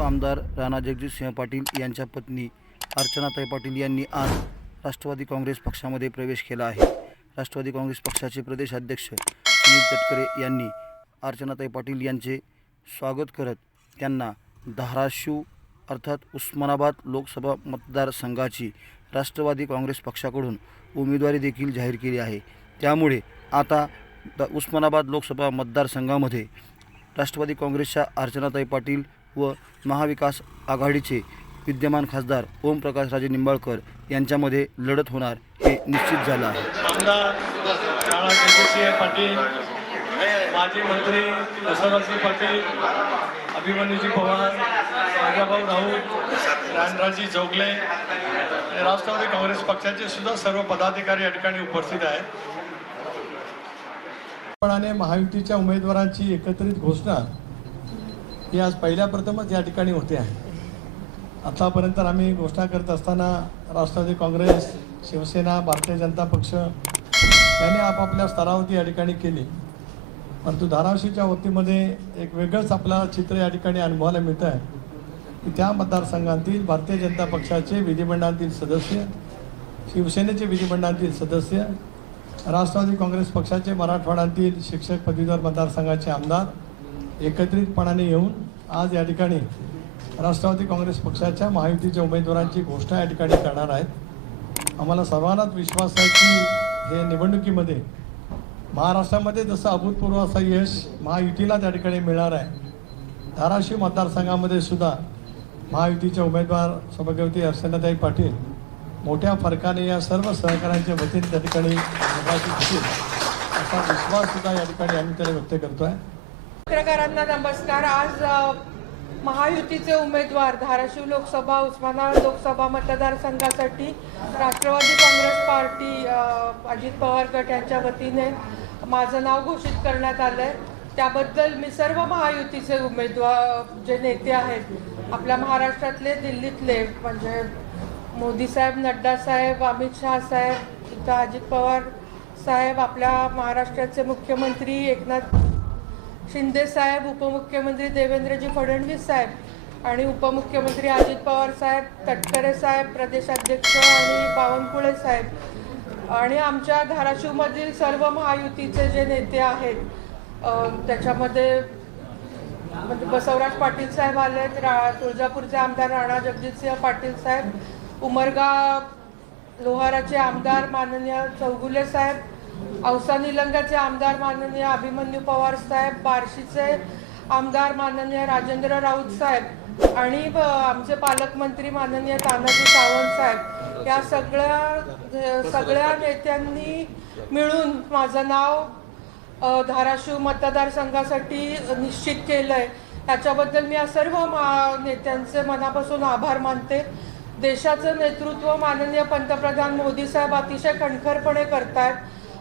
आमदार राणा जगजितसिंह पाटील यांच्या पत्नी अर्चनाताई पाटील यांनी आज राष्ट्रवादी काँग्रेस पक्षामध्ये प्रवेश केला आहे. राष्ट्रवादी काँग्रेस पक्षाचे प्रदेशाध्यक्ष सुनील तटकरे यांनी अर्चनाताई पाटील यांचे स्वागत करत त्यांना धाराशिव अर्थात उस्मानाबाद लोकसभा मतदारसंघाची राष्ट्रवादी काँग्रेस पक्षाकडून उमेदवारी देखील जाहीर केली आहे. त्यामुळे आता द उस्मानाबाद लोकसभा मतदारसंघामध्ये राष्ट्रवादी काँग्रेसच्या अर्चनाताई पाटील व महाविकास आघाडीचे विद्यमान खासदार ओमप्रकाश राजे निंबाळकर यांच्यामध्ये लढत होणार हे निश्चित झालं आहे. पाटील माजी मंत्री बसवराजसिंह पाटील अभिमन्यूजी पवार राजाभाऊ राऊत रानराजी जोगले राष्ट्रवादी काँग्रेस पक्षाचे सुद्धा सर्व पदाधिकारी या ठिकाणी उपस्थित आहेत. महायुतीच्या उमेदवारांची एकत्रित घोषणा ही आज पहिल्या प्रथमच या ठिकाणी होते आहे. आतापर्यंत आम्ही घोषणा करत असताना राष्ट्रवादी काँग्रेस शिवसेना भारतीय जनता पक्ष यांनी आपापल्या स्तरावरती या ठिकाणी केली. परंतु धाराशिवच्या वतीमध्ये एक वेगळंच आपल्याला चित्र या ठिकाणी अनुभवायला मिळतं आहे की त्या मतदारसंघातील भारतीय जनता पक्षाचे विधिमंडळातील सदस्य शिवसेनेचे विधिमंडळातील सदस्य राष्ट्रवादी काँग्रेस पक्षाचे मराठवाड्यातील शिक्षक पदवीधर मतदारसंघाचे आमदार एकत्रितपणाने येऊन आज या ठिकाणी राष्ट्रवादी काँग्रेस पक्षाच्या महायुतीच्या उमेदवारांची घोषणा या ठिकाणी करणार आहेत. आम्हाला सर्वांनाच विश्वास आहे की हे निवडणुकीमध्ये महाराष्ट्रामध्ये जसं अभूतपूर्व असं यश महायुतीला त्या ठिकाणी मिळणार आहे. धाराशिव मतदारसंघामध्ये सुद्धा महायुतीचे उमेदवार सौभाग्यवती अर्चनाताई पाटील मोठ्या फरकाने या सर्व सहकाऱ्यांच्या वतीने त्या ठिकाणी असा विश्वास सुद्धा या ठिकाणी आम्ही त्याला व्यक्त करतो आहे पत्रकारांना नमस्कार. आज महायुतीचे उमेदवार धाराशिव लोकसभा उस्मानाबाद लोकसभा मतदारसंघासाठी राष्ट्रवादी काँग्रेस पार्टी अजित पवार गट यांच्या वतीने माझं नाव घोषित करण्यात आलं आहे त्याबद्दल मी सर्व महायुतीचे उमेदवार जे नेते आहेत आपल्या महाराष्ट्रातले दिल्लीतले म्हणजे मोदी साहेब नड्डा साहेब अमित शहा साहेब इथं अजित पवार साहेब आपल्या महाराष्ट्राचे मुख्यमंत्री एकनाथ शिंदे साहेब उपमुख्यमंत्री देवेंद्रजी फडणवीस साहेब आणि उपमुख्यमंत्री अजित पवार साहेब तटकरे साहेब प्रदेशाध्यक्ष आणि बावनकुळे साहेब. आणि आमच्या धाराशिवमधील सर्व महायुतीचे जे नेते आहेत त्याच्यामध्ये म्हणजे बसवराज पाटील साहेब आलेत रा तुळजापूरचे आमदार राणा जगजितसिंह पाटील साहेब उमरगा लोहाराचे आमदार माननीय चौगुले साहेब औसा निलंगाचे आमदार माननीय अभिमन्यू पवार साहेब बार्शीचे आमदार माननीय राजेंद्र राऊत साहेब आणि आमचे पालकमंत्री माननीय तानाजी सावंत साहेब. या सगळ्या सगळ्या नेत्यांनी मिळून माझं नाव धाराशिव मतदारसंघासाठी निश्चित केलं आहे त्याच्याबद्दल मी या सर्व मा नेत्यांचे मनापासून आभार मानते. देशाचं नेतृत्व माननीय पंतप्रधान मोदी साहेब अतिशय कणखरपणे करतायत.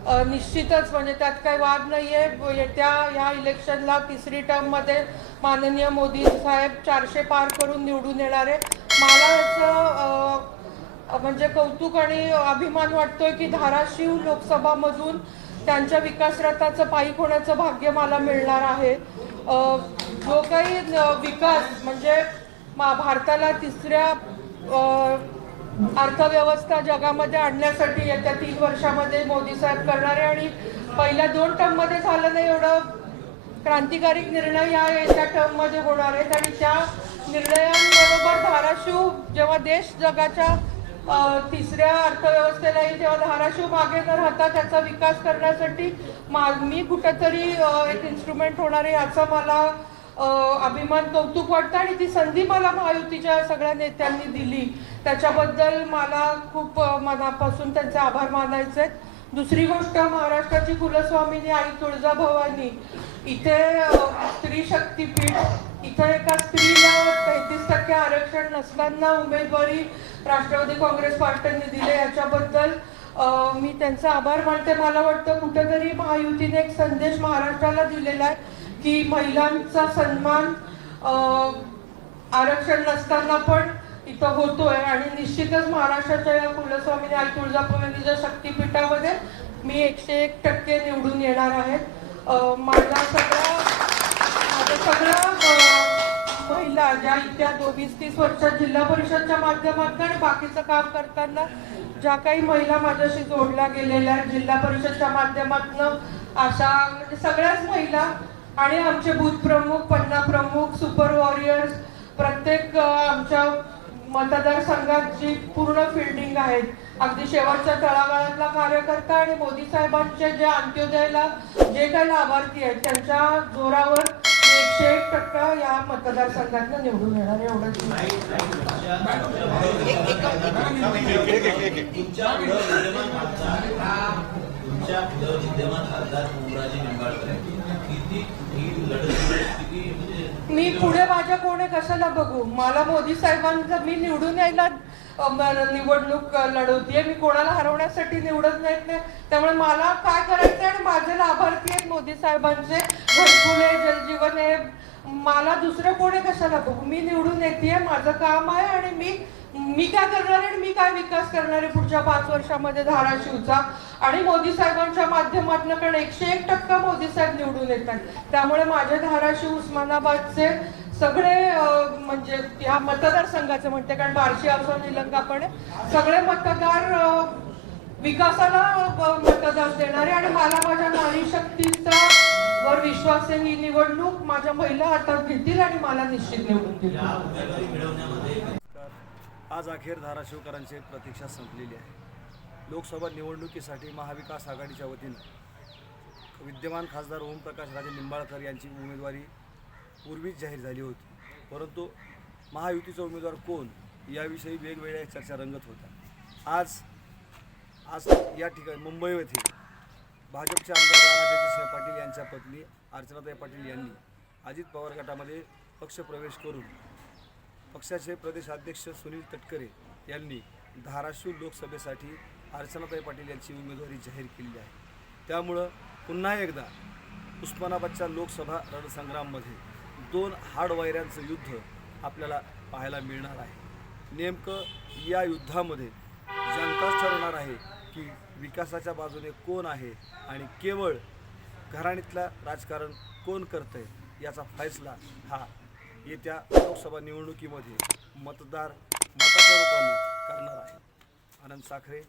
निश्चितच म्हणजे त्यात काही वाद नाही आहे येत्या ह्या इलेक्शनला तिसरी टर्ममध्ये माननीय मोदी साहेब चारशे पार करून निवडून येणार आहे मला याचं म्हणजे कौतुक आणि अभिमान वाटतोय की धाराशिव लोकसभामधून त्यांच्या विकास रथाचं पायी होण्याचं भाग्य मला मिळणार आहे. जो काही विकास म्हणजे मा- भारताला तिसऱ्या अर्थव्यवस्था जगामध्ये आणण्यासाठी येत्या तीन वर्षामध्ये मोदी साहेब करणारे आणि पहिल्या दोन टर्ममध्ये झालं नाही एवढं क्रांतिकारी निर्णय या येत्या टर्ममध्ये होणार आहेत. आणि त्या निर्णयांबरोबर धाराशिव जेव्हा देश जगाच्या तिसऱ्या अर्थव्यवस्थेला येईल तेव्हा धाराशिव मागे न राहता त्याचा विकास करण्यासाठी मा मी कुठंतरी एक इन्स्ट्रुमेंट होणार आहे याचा मला अभिमान कौतुक वाटतं आणि ती संधी मला महायुतीच्या सगळ्या नेत्यांनी दिली. त्याच्याबद्दल मला खूप मनापासून त्यांचे आभार मानायचे आहेत. दुसरी गोष्ट महाराष्ट्राची कुलस्वामिनी आई तुळजाभवानी. इथे स्त्री शक्तीपीठ इथे एका स्त्रीला तेहतीस टक्के आरक्षण नसताना उमेदवारी राष्ट्रवादी काँग्रेस पार्टीने दिले. याच्याबद्दल मी त्यांचा आभार मानते. मला वाटतं कुठेतरी महायुतीने एक संदेश महाराष्ट्राला दिलेला आहे. की महिलांचा सन्मान आरक्षण नसताना पण इथं होतोय. आणि निश्चितच महाराष्ट्राच्या या कुलस्वामीने आई तुळजाभवानीच्या शक्तीपीठामध्ये मी एकशे एक टक्के निवडून येणार आहे. माझा सगळा माझ्या सगळ्या महिला ज्या इथल्या दो वीस तीस वर्षात जिल्हा परिषदच्या माध्यमातून आणि बाकीचं काम करताना ज्या काही महिला माझ्याशी जोडल्या गेलेल्या आहेत जिल्हा परिषदच्या माध्यमातून अशा म्हणजे सगळ्याच महिला आणि आमचे बूथ प्रमुख पन्ना प्रमुख सुपर वॉरियर्स प्रत्येक आमच्या मतदारसंघात जी पूर्ण फिल्डिंग आहेत अगदी शेवटच्या तळागाळातला कार्यकर्ता आणि मोदी साहेबांच्या जे अंत्योदयाला जे काही लाभार्थी आहेत त्यांच्या जोरावर एकशे एक टक्का या मतदारसंघातनं निवडून येणार एवढंच तुमच्या पुढं विद्यमान खासदार ओमराजे निंबाळकर किती ही लढत किती म्हणजे मी पुढे माझ्या कोणी कशाला बघू? मला मोदी साहेबांचं मी निवडून यायला अ, म- निवडणूक लढवतीये. मी कोणाला हरवण्यासाठी निवडत नाहीत नाही त्यामुळे मला काय करायचं आणि माझे लाभार्थी आहेत मोदी साहेबांचे. घरकुल आहे जलजीवन आहे मला दुसरं कोणी कशाला? बघू मी निवडून येते माझं काम आहे आणि मी मी काय करणार आहे आणि मी काय विकास करणार आहे पुढच्या पाच वर्षामध्ये धाराशिवचा? आणि मोदी साहेबांच्या माध्यमातून कारण एकशे एक टक्का मोदी साहेब निवडून येतात. त्यामुळे माझे धाराशिव उस्मानाबादचे सगळे म्हणजे ह्या मतदारसंघाचे म्हणते कारण बार्शी असो निलंगापणे सगळे मतदार विकासाला मतदान देणारे आणि मला माझ्या नारी शक्तीचा विश्वास आहे ही निवडणूक माझ्या महिला हातात घेतील आणि मला निश्चित निवडून देतील. आज अखेर धाराशिवकरांची प्रतीक्षा संपलेली आहे. लोकसभा निवडणुकीसाठी महाविकास आघाडीच्या वतीनं विद्यमान खासदार ओमप्रकाश राजे निंबाळकर यांची उमेदवारी पूर्वीच जाहीर झाली होती. परंतु महायुतीचा उमेदवार कोण याविषयी वेगवेगळ्या चर्चा रंगत होत्या. आज आज या ठिकाणी मुंबई येथे भाजपचे आमदार राणाजगजितसिंह पाटील यांच्या पत्नी अर्चनाताई पाटील यांनी अजित पवार गटामध्ये पक्षप्रवेश करून पक्षाचे प्रदेशाध्यक्ष सुनील तटकरे यांनी धाराशिव लोकसभेसाठी अर्चनाताई पाटील यांची उमेदवारी जाहीर केलेली आहे. त्यामुळं पुन्हा एकदा उस्मानाबादच्या लोकसभा रणसंग्राममध्ये दोन हाडवायऱ्यांचं युद्ध आपल्याला पाहायला मिळणार आहे. नेमकं या युद्धामध्ये जनताच ठरवणार आहे की विकासाच्या बाजूने कोण आहे आणि केवळ घराणीतलं राजकारण कोण करतंय याचा फैसला हा येत्या लोकसभा निवडणुकीमध्ये मतदार मताच्या रूपाने करणार आहे. आनंद साखरे